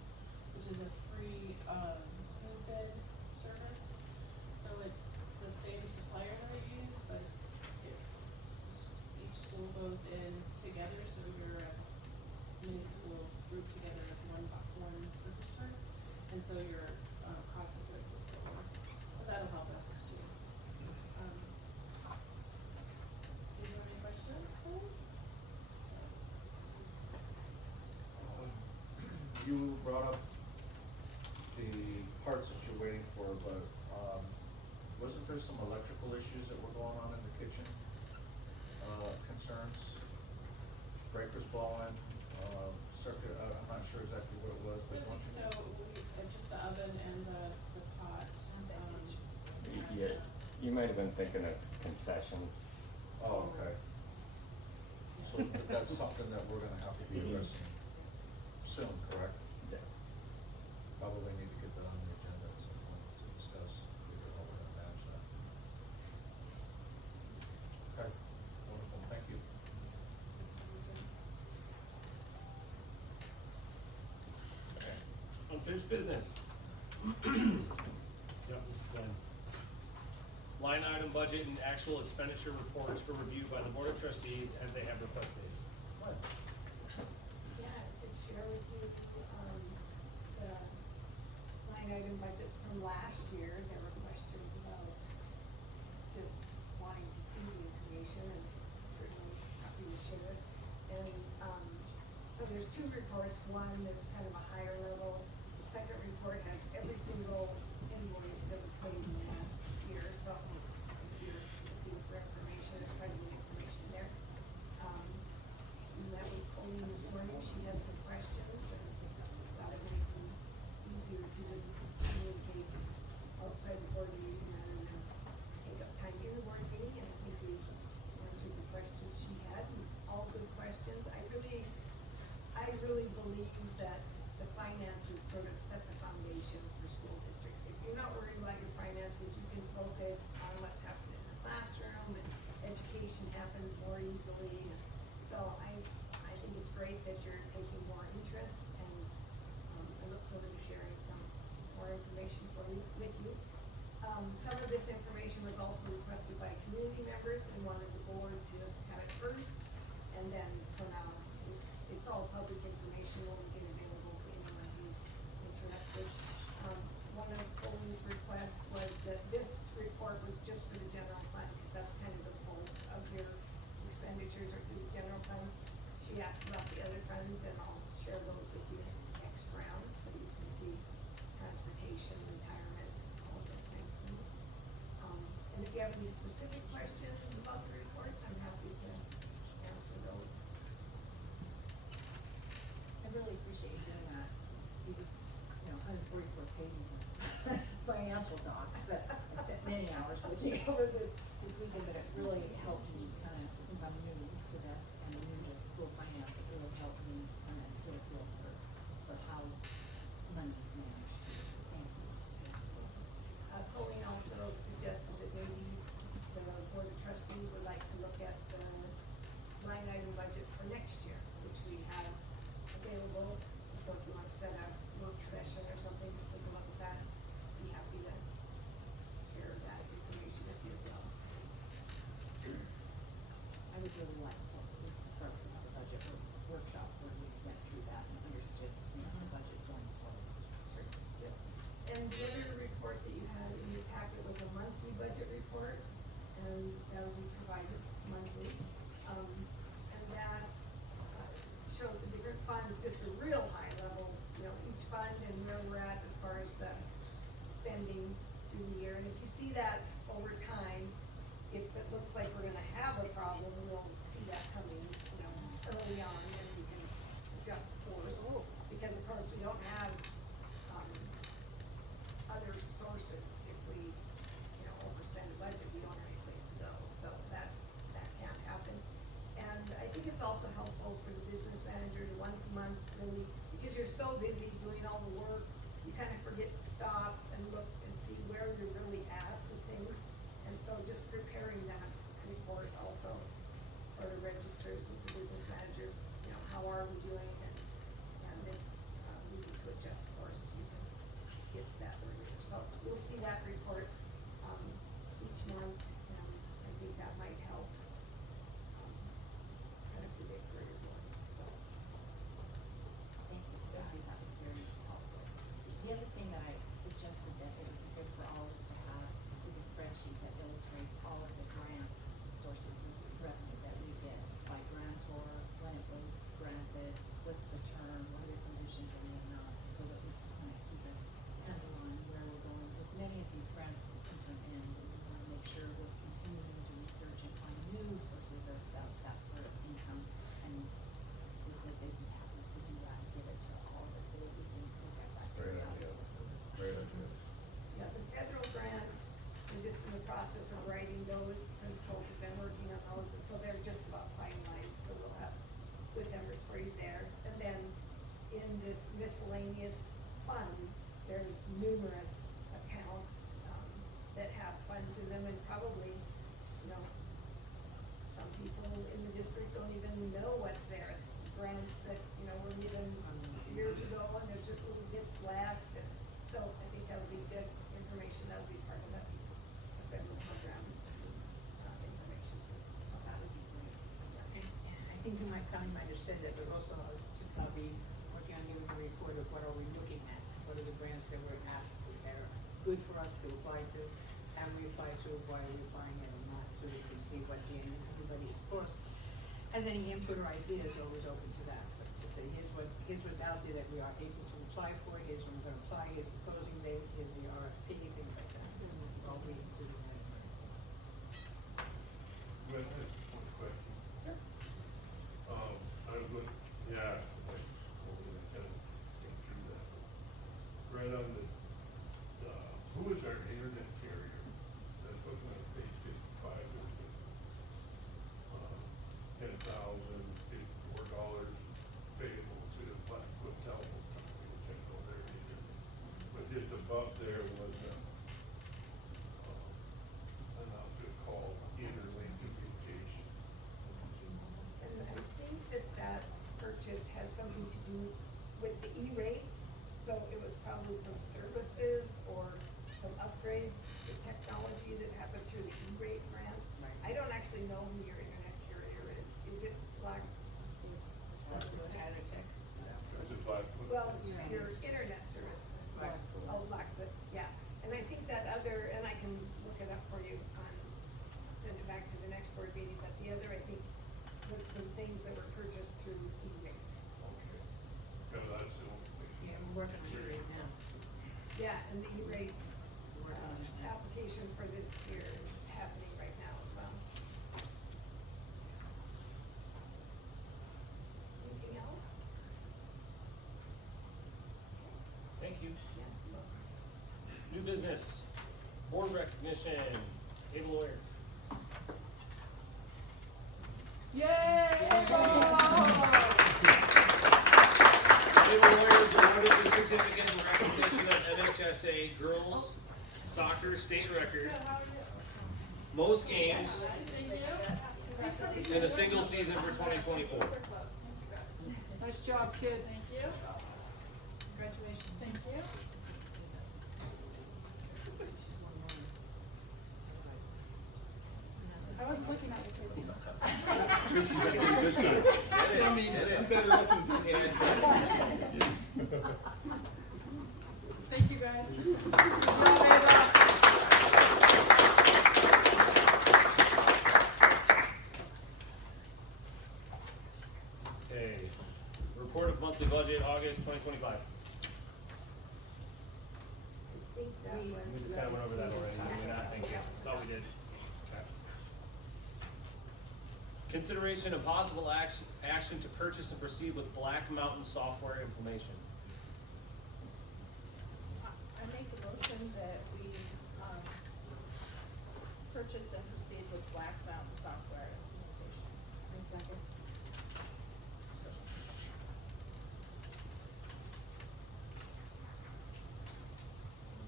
which is a free, food bin service. So it's the same supplier that I use, but each school goes in together, so you're as many schools grouped together as one purchaser, and so your cost of goods is lower. So that'll help us too. Do you have any questions for me? You brought up the parts that you're waiting for, but, wasn't there some electrical issues that were going on in the kitchen? Concerns, breakers blowing, circuit, I'm not sure exactly what it was, but don't you? So just the oven and the pot. You might have been thinking of concessions. Oh, okay. So that's something that we're gonna have to be addressing soon, correct? Yeah. Probably need to get that on the agenda at some point to discuss, figure out how we're gonna manage that. Okay, wonderful, thank you. Okay. Unfinished business. Yep, this is fun. Line item budget and actual expenditure reports for review by the Board of Trustees as they have requested. What? Yeah, just share with you, the line item budgets from last year. There were questions about just wanting to see the information, and certainly happy to share it. And, so there's two reports, one that's kind of a higher level. The second report has every single invoice that was paid in the last year, so if you're looking for information, there's quite a bit of information there. We met with Colleen this morning, she had some questions, and thought it might be easier to just communicate outside the board meeting rather than take up time in the board meeting, and I think we answered the questions she had, and all good questions. I really believe that the finances sort of set the foundation for school districts. If you're not worried about your finances, you can focus on what's happening in the classroom, and education happens more easily. And so I think it's great that you're taking more interest, and I look forward to sharing some more information with you. Some of this information was also requested by community members and wanted the board to have it first, and then so now it's all public information, will be available to anyone who's interested. One of Colleen's requests was that this report was just for the general fund, because that's kind of the bulk of your expenditures are through the general fund. She asked about the other funds, and I'll share those with you next round, so you can see transportation, retirement, all of those kinds of things. And if you have any specific questions about the reports, I'm happy to answer those. I really appreciate you doing that. It was, 144 pages of financial docs that I spent many hours looking over this weekend, but it really helped me kind of, since I'm new to this and new to school finance, it really helped me kind of get a feel for how money is managed. So thank you. and that'll be provided monthly. And that shows the different funds, just a real high level, you know, each fund and where we're at as far as the spending through the year. And if you see that over time, if it looks like we're gonna have a problem, we'll see that coming, you know, early on, and we can adjust course. Because of course, we don't have, other sources. If we, you know, overspend the budget, we don't have any place to go, so that can't happen. And I think it's also helpful for the business manager to once a month really, because you're so busy doing all the work, you kind of forget to stop and look and see where you're really at with things. And so just preparing that report also sort of registers with the business manager, you know, how are we doing, and if we need to adjust course, you can get to that earlier. So we'll see that report each month, and I think that might help kind of predict where you're going, so. Thank you, that was very helpful. The other thing that I suggested that it would be good for all of us to have is a spreadsheet that illustrates all of the grant sources of revenue that we get, by grantor, when it was granted, what's the term, what are the conditions and whatnot, so that we can kind of keep a handle on where we're going, because many of these grants come to an end, and we wanna make sure we're continuing to research and find new sources of that sort of income, and we think they'd be happy to do that and give it to all of us so that we can look at that. Great idea. Great idea. Yeah, the federal grants, we're just in the process of writing those, the principals have been working on those, and so they're just about finalized, so we'll have good numbers for you there. And then in this miscellaneous fund, there's numerous accounts, that have funds in them, and probably, you know, some people in the district don't even know what's there. It's grants that, you know, were given years ago, and there's just little bits left, and so I think that would be good information, that would be part of that, the federal programs, information too, so that would be great, I guess. And I think you might have said that, but also to probably working on giving a report of what are we looking at, what are the grants that we're at, that are good for us to apply to, and we apply to, why are we applying it or not, so we can see what the, and everybody, of course, has any input or ideas, always open to that, but to say, here's what's out there that we are able to apply for, here's when we're gonna apply, here's the closing date, here's the RFP, things like that. It's all we consider that. Well, I have one question. Sure. I was looking, yeah, like, kind of think through that. Right on the, who is our internet carrier? That's looking at page 55, there's $10,054 payable to the Blackfoot Telephone Company, which I know they're either. But just above there was an outfit called Interlink Communication. And I think that purchase has something to do with the E-rate, so it was probably some services or some upgrades to technology that happened through the E-rate grant. Right. I don't actually know who your internet carrier is it Black? Tech. Is it Blackfoot? Well, Yeah. your internet service. Right. Oh, Blackfoot, yeah, and I think that other, and I can look it up for you send it back to the next board meeting, but the other, I think, was some things that were purchased through E-rate. Okay. Yeah, that's the only thing. Yeah, we're working on it right now. Yeah, and the E-rate, We're working on it now. application for this year is happening right now as well. Anything else? Thank you. Yeah. New business, board recognition, Ava Lawyer. Ava Lawyer is awarded the certificate in recognition of NHSA girls soccer state record. Most games in a single season for 2024. Nice job, kid. Thank you. Congratulations. Thank you. I wasn't looking at you, Tracy, Tracy. you got a good side. I mean, I'm better looking than Ed. Thank you, guys. That We- was We just kinda went over that already, Yeah. we're not thinking, Yeah. thought we did. Okay. Consideration of possible action to purchase and proceed with Black Mountain software implementation. I make a motion that we, purchase and proceed with Black Mountain software implementation. I second. Discussion.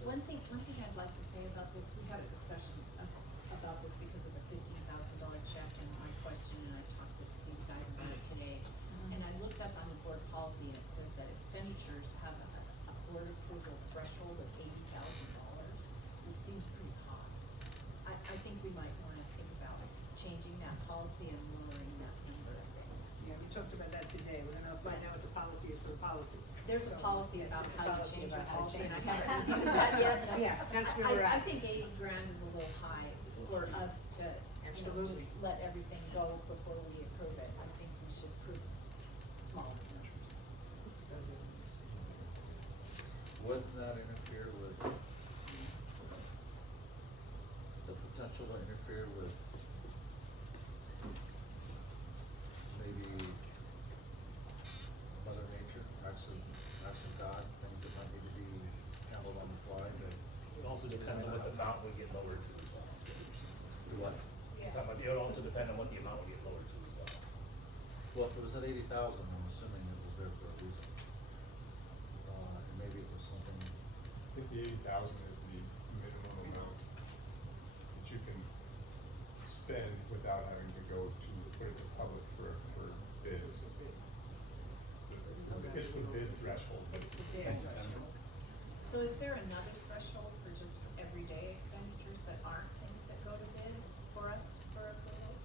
One thing I'd like to say about this, we had a discussion about this because of the $15,000 check and my question, and I talked to these guys about it today. And I looked up on the board policy and it says that expenditures have a board approval threshold of $80,000, which seems pretty high. I think we might wanna think about changing that policy and lowering that number a bit. Yeah, we talked about that today, we're gonna find out what the policy is for the policy. There's a So, policy yes, about there's a how you policy change your about how to policy, change and I it. haven't reviewed that yet. Yeah, that's where we're I at. think $80,000 is a little high for us to, you know, just Absolutely. let everything go before we approve it. I think we should approve smaller numbers. Wouldn't that interfere with, the potential to interfere with maybe Mother Nature, acts of God, things that might need to be handled on the fly, that. It also depends on what the amount we get lowered to as well. Do what? It would also depend on what the amount we get lowered to as well. Well, if it was at 80,000, I'm assuming it was there for a reason. And maybe it was something, I think the 80,000 is the minimum amount that you can spend without having to go to, put it to public for bids. It's the bid threshold, but it's. So is there another threshold for just for everyday expenditures that aren't things that go to bid for us for approval?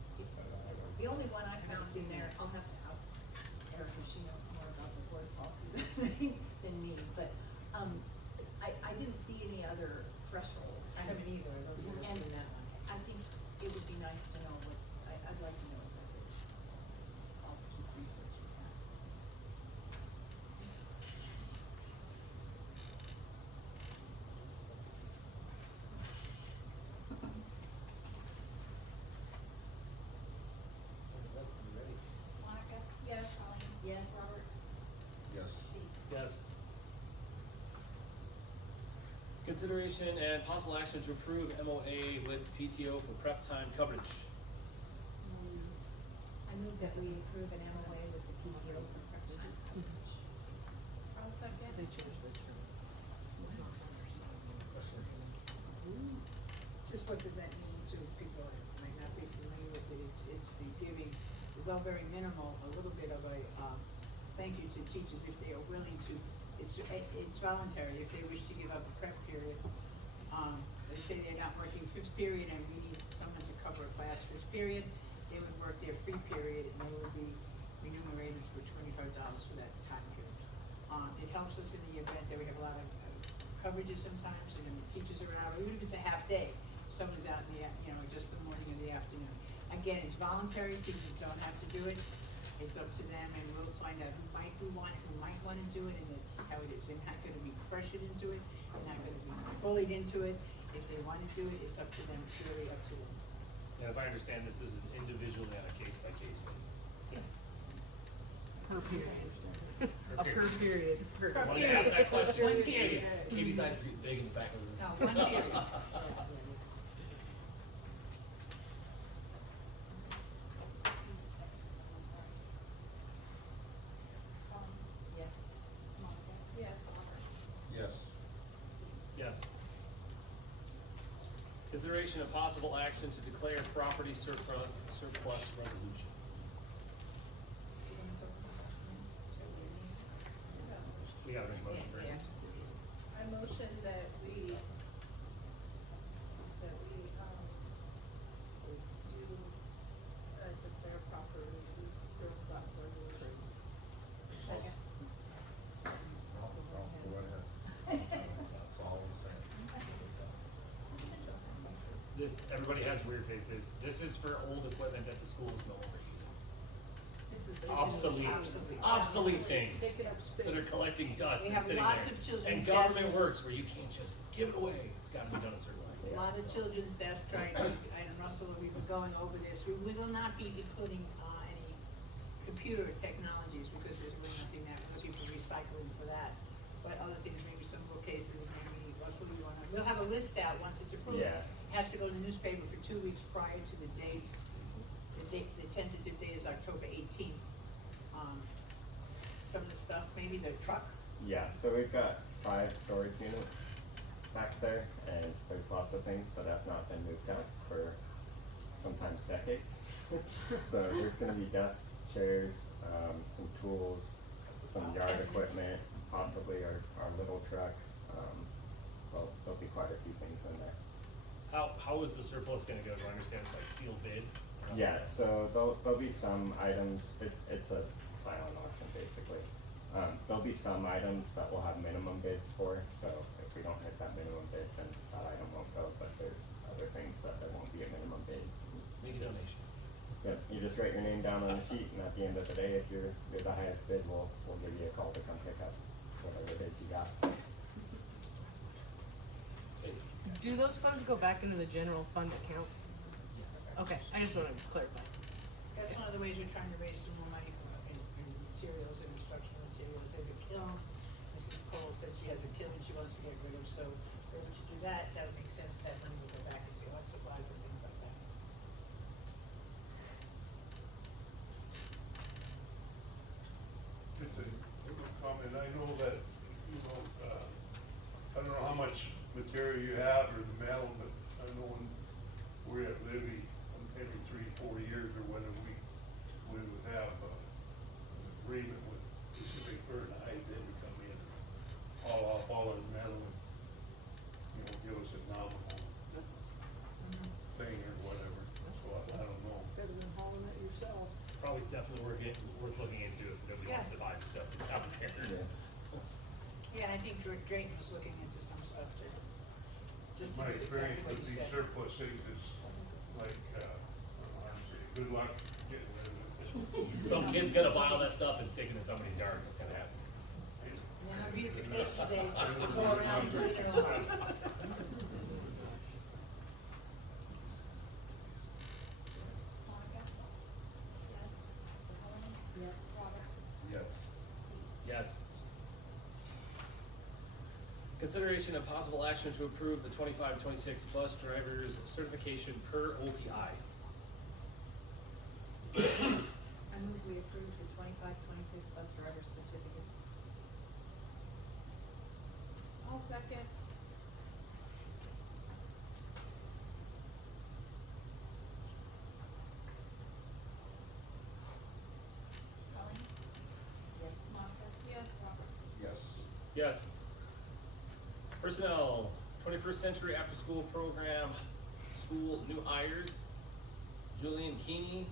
The only one I found in there, I'll have to ask Erica, she knows more about the board policies than me, but, I didn't see any other threshold. I haven't either, I don't think I've And seen that one. I think it would be nice to know what, I'd like to know what that is, so I'll keep researching that. Monica? Yes. Colleen? Yes. Robert? yes. Steve? Yes. Consideration and possible action to approve MOA with PTO for prep time coverage. I move that we approve an MOA with the PTO for prep time coverage. I'll second. Just what does that mean to people that might not be familiar with it? It's the giving, though very minimal, a little bit of a, thank you to teachers if they are willing to. It's voluntary, if they wish to give up a prep period. They say they're not working fifth period and we need someone to cover a class fifth period, they would work their free period and they would be remunerated for $25 for that time period. It helps us in the event that we have a lot of coverages sometimes and then the teachers are out, or even if it's a half day, someone's out in the, just the morning or the afternoon. Again, it's voluntary, teachers don't have to do it, it's up to them, and we'll find out who might wanna do it, and it's how it is. They're not gonna be pressured into it, they're not gonna be bullied into it. If they wanna do it, it's up to them, purely up to them. And if I understand, this is individually on a case-by-case basis. Per period. A per period. I wanted to ask that question. One Katie's- period. Katie's eyes are getting big in the back of the room. No, one period. Yes. Monica? Yes. Robert? Yes. Yes. Consideration of possible action to declare property surplus resolution. We gotta make a motion first. I motion that we, do, declare property surplus resolution. Second. No, go right ahead. That's all I'm saying. This, everybody has weird faces. This is for old equipment that the school is no longer using. This is the obsolete, Obsolete. obsolete things Taking up space. that are collecting dust We and have sitting lots there. of children's And government desks. works where you can't just give it away, it's gotta be done a certain way. A lot of children's desks, right, and Russell, we were going over this, we will not be including, any computer technologies, because there's really nothing that, we're looking for recycling for that. But other things, maybe some bookcases, maybe, Russell, you wanna, we'll have a list out once it's approved. Yeah. Has to go in the newspaper for 2 weeks prior to the date. The tentative date is October 18th. Some of the stuff, maybe the truck. Yeah, so we've got 5 storage units back there, and there's lots of things that have not been moved out for sometimes decades. So there's gonna be desks, chairs, some tools, some yard Cabinets. equipment, possibly our little truck. Well, there'll be quite a few things in there. How is the surplus gonna go? Do I understand it's like sealed bid? Yeah, so there'll be some items, it's a silent auction basically. There'll be some items that we'll have minimum bids for, so if we don't hit that minimum bid, then that item won't go, but there's other things that there won't be a minimum bid. Make a donation. Yep, you just write your name down on the sheet, and at the end of the day, if you're the highest bid, we'll give you a call to come pick up whatever it is you got. Do those funds go back into the general fund account? Okay, I just wanted to clarify. That's one of the ways we're trying to raise some more money for, in materials and instructional materials. There's a kiln, Mrs. Cole said she has a kiln she wants to get rid of, so if we were to do that, that would make sense, that money would go back into art supplies and things like that. It's a comment, I know that, I don't know how much material you have or the metal, but I know when we're at Libby, every 3-4 years or whenever we would have, an agreement with Pacific Fahrenheit, they would come in, haul off all our metal and, give us a nominal thing or whatever, so I don't know. Better than hauling it yourself. Probably definitely worth looking into if nobody wants Yeah. to buy the stuff that's out there. Yeah, and I think Drayton was looking into some stuff too. Just to My do experience exactly what with you these said. surplus things is like, I'm saying, good luck getting rid of it. Some kid's gonna buy all that stuff and stick it in somebody's yard, what's gonna happen? And then our beautification day, go around and put it on. Monica? Yes. Ellen? Yes. Robert? Yes. Yes. Consideration of possible action to approve the 25-26 bus drivers certification per OPI. I move we approve the 25-26 bus driver certificates. I'll second. Ellen? Yes. Monica? Yes. Robert? Yes. Yes. Personnel, 21st Century After School Program, school new hires, Julian Keeney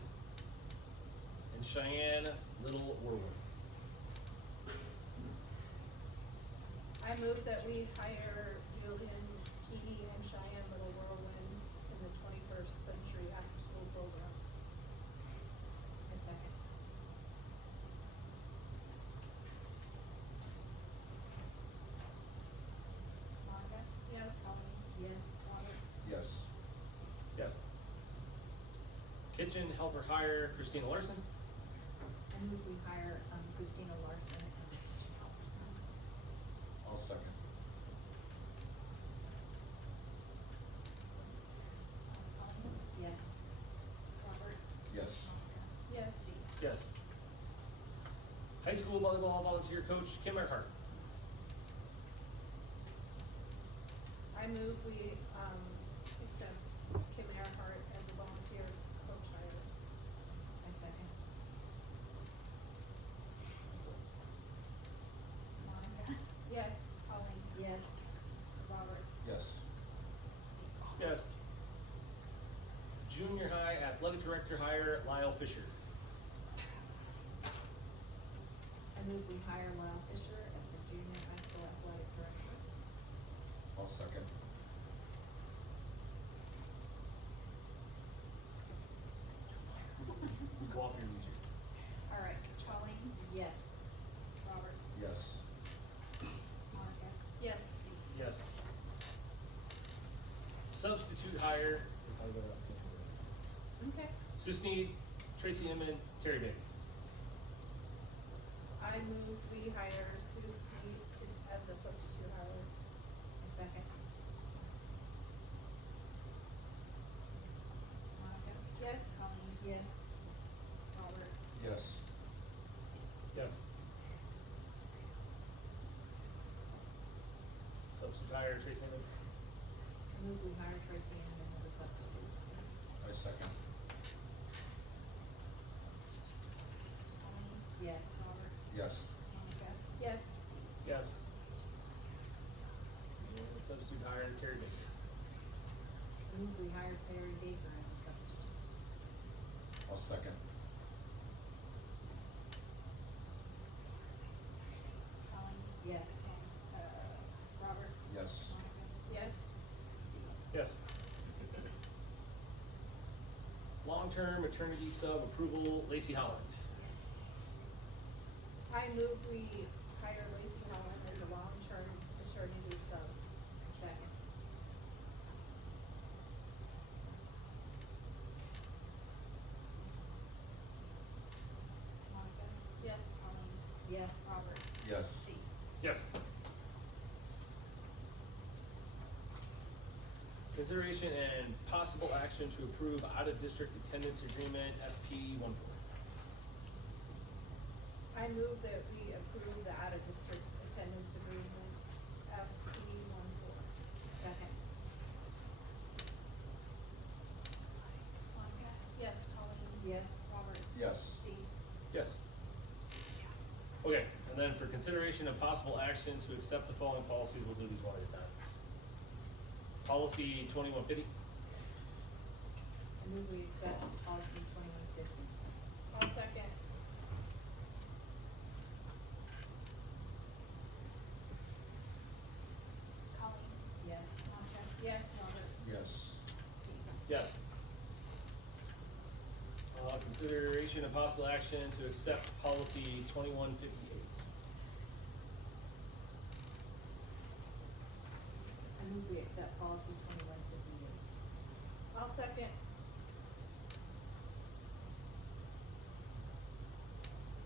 and Cheyenne Little Warwood. I move that we hire Julian Key and Cheyenne Little Whirlwind in the 21st Century After School Program. A second. Monica? Yes. Ellen? Yes. Robert? Yes. Yes. Kitchen helper hire, Christina Larson. I move we hire Christina Larson as a kitchen helper. I'll second. Ellen? Yes. Robert? Yes. Monica? Yes. Yes. High school volleyball volunteer coach, Kim Earhart. I move we, accept Kim Earhart as a volunteer coach hire. I second. Monica? Yes. Ellen? Yes. Robert? Yes. Yes. Junior high athletic director hire, Lyle Fisher. I move we hire Lyle Fisher as the junior high school athletic director. I'll second. Go off your leisure. All right. substitute hire. Okay. Sue Sneed, Tracy Inman, Terry Baker. I move we hire Sue Sneed as a substitute hire. A second. Monica? Yes. Colleen? Yes. Robert? Yes. Yes. Substitute hire Tracy Inman. I move we hire Tracy Inman as a substitute. I second. Colleen? Yes. Robert? Yes. Monica? Yes. Yes. And substitute hire Terry Baker. I move we hire Terry Baker as a substitute. I'll second. Colleen? Yes. Robert? Yes. Monica? Yes. Yes. Long-term maternity sub approval, Lacey Holland. I move we hire Lacey Holland as a long-term maternity sub. Second. Monica? Yes. Colleen? Yes. Robert? Yes. Steve? Yes. Consideration and possible action to approve out-of-district attendance agreement, FP 14. I move that we approve the out-of-district attendance agreement, FP 14. Second. Monica? Yes. Colleen? Yes. Robert? Yes. Steve? Yes. Okay, and then for consideration and possible action to accept the following policies, we'll do these one at a time. Policy 2150. I move we accept policy 2150. I'll second. Colleen? Yes. Monica? Yes. Robert? Yes. Steve? Yes. Consideration and possible action to accept policy 2158. I move we accept policy 2158. I'll second.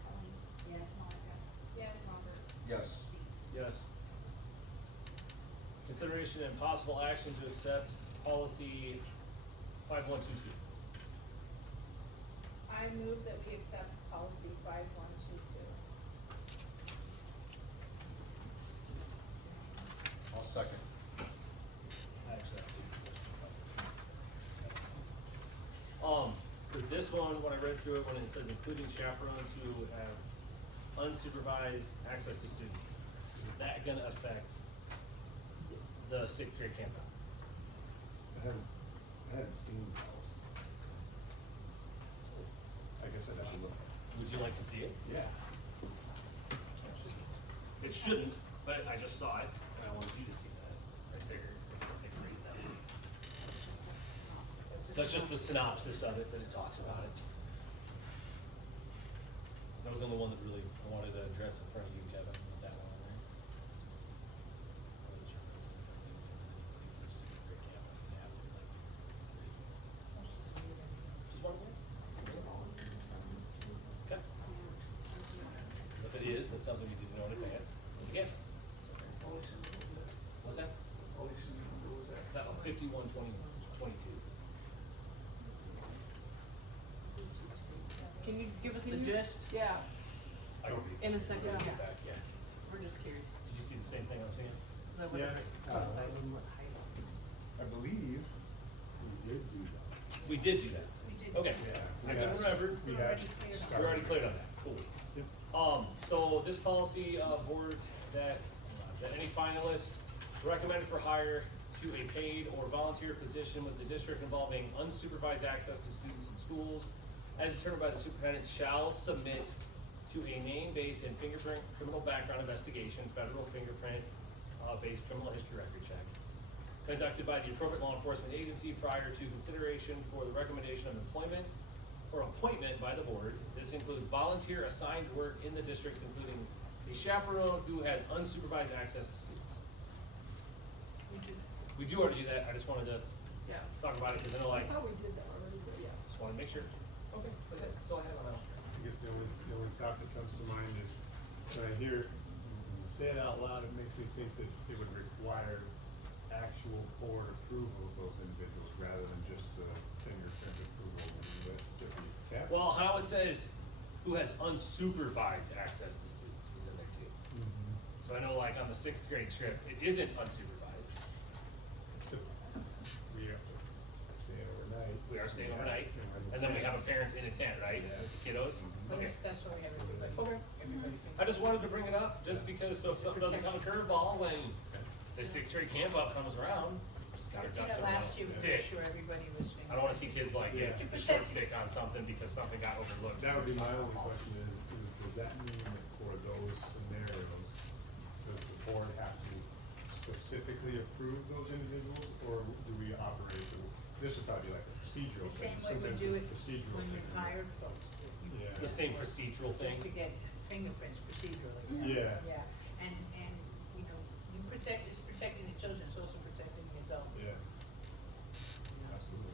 Colleen? Yes. Monica? Yes. Robert? Yes. Steve? Yes. Consideration and possible action to accept policy 5122. I move that we accept policy 5122. I'll second. For this one, when I read through it, when it says including chaperones who have unsupervised access to students, is that gonna affect the sixth grade camp out? I haven't seen those. I guess I'd have to look. Would you like to see it? Yeah. It shouldn't, but I just saw it, and I wanted you to see that, right there. Take a read of that. That's just the synopsis of it, that it talks about it. That was the only one that really I wanted to address in front of you, Kevin, with that one on there. I wasn't sure if it was anything for sixth grade camp, if they have to, like, just one more? Okay. If it is, that's something you didn't know in advance, again. What's that? That 5122. Can you give us the gist? Yeah. I can read. In a second, When I yeah. get back, yeah. We're just curious. Did you see the same thing I'm seeing? Is that what Yeah, it coincides with what I believe we did do that. We did do that. We did. Okay, Yeah, I can remember. We We're had already cleared on You're already cleared on that, cool. Yep. So this policy, board, that any finalist recommended for hire to a paid or volunteer position with the district involving unsupervised access to students in schools, as determined by the superintendent, shall submit to a name-based and fingerprint criminal background investigation, federal fingerprint, based criminal history record check, conducted by the appropriate law enforcement agency prior to consideration for the recommendation of employment or appointment by the board. This includes volunteer assigned work in the districts, including a chaperone who has unsupervised access to students. We do already do that, I just wanted to Yeah. talk about it, cause I know I like, thought we did that already, but yeah. just wanna make sure. Okay, that's all I have on that. I guess the only thought that comes to mind is, when I hear, when you say it out loud, it makes me think that it would require actual board approval of those individuals, rather than just the fingerprint approval of the list that we kept. Well, how it says who has unsupervised access to students was in there too. Mhm. So I know like on the 6th grade trip, it isn't unsupervised. So, we have to stay overnight. We are staying overnight, we're and then we have a parents. parent in intent, right, Yeah. with the kiddos? But Okay. that's why we have everybody. Okay. Everybody. I just wanted to bring it up, just because so if something doesn't come a curveball when the 6th grade camp out comes around, just I gotta did duck that something last else. year, That's to make it. sure everybody was. I don't wanna see kids like Yeah. get the short stick on something because something got overlooked. That would be my only question is, does that mean that for those scenarios, does the board have to specifically approve those individuals, or do we operate, this would probably be like a procedural The thing. same way we Sometimes do it's it a procedural when we thing. hired folks. Yeah. The same procedural thing. Just to get fingerprints procedurally. Yeah. Yeah, and, you know, it's protecting the children, it's also protecting the adults. Yeah, absolutely.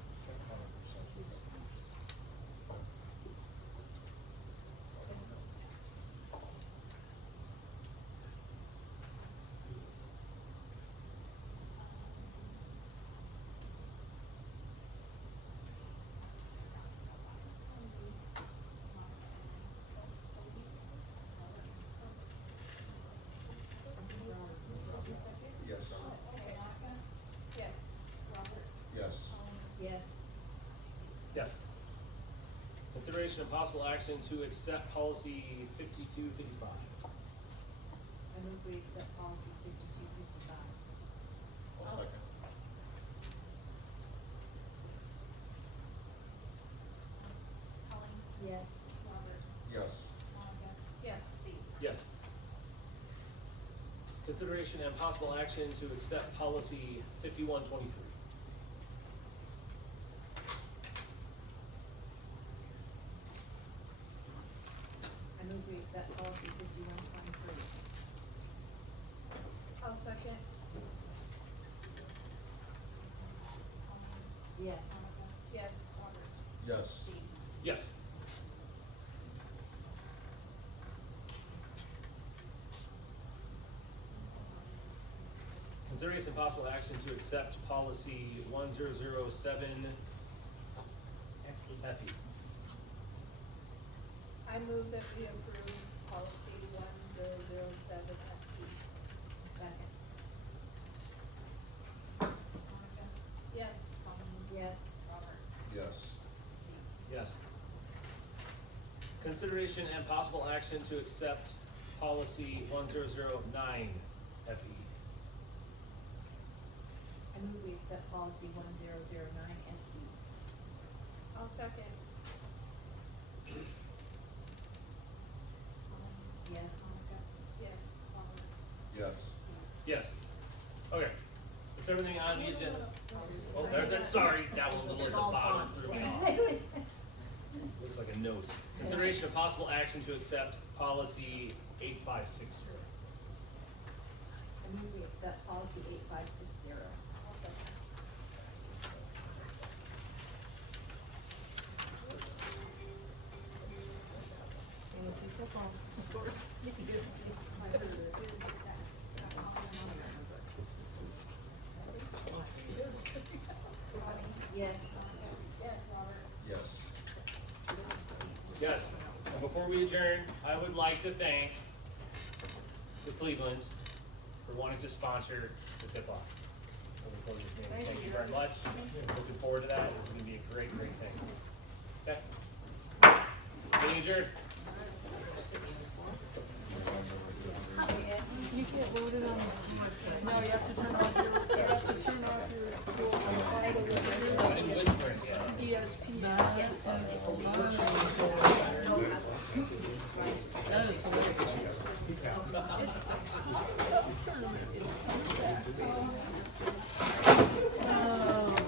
Yes. Yes. Robert? Yes. Yes. Yes. Consideration of possible action to accept policy 5255. I move we accept policy 5255. I'll second. Colleen? Yes. Robert? Yes. Monica? Yes. Steve? Yes. Consideration and possible action to accept policy 5123. I move we accept policy 5123. I'll second. Colleen? Yes. Monica? Yes. Robert? Yes. Steve? Yes. Consideration and possible action to accept policy 1007 FE. I move that we approve policy 1007 FE. Second. Monica? Yes. Colleen? Yes. Robert? Yes. Steve? Yes. Consideration and possible action to accept policy 1009 FE. I move we accept policy 1009 FE. I'll second. Colleen? Yes. Monica? Yes. Robert? Yes. Yes. Okay. Is everything on the agenda? No. Oh, there's that, sorry, that was a little at the Small bottom, font. threw me off. Looks like a note. Consideration of possible action to accept policy 8560. I move we accept policy 8560. I'll second. Sports. Yes. Yes. Yes. Yes. And before we adjourn, I would like to thank the Clevelands for wanting to sponsor the tip-off. Before this meeting. Thank you very much. Looking forward to that. This is gonna be a great, great thing. Okay. Meeting adjourned. You can't vote it on. No, you have to turn off your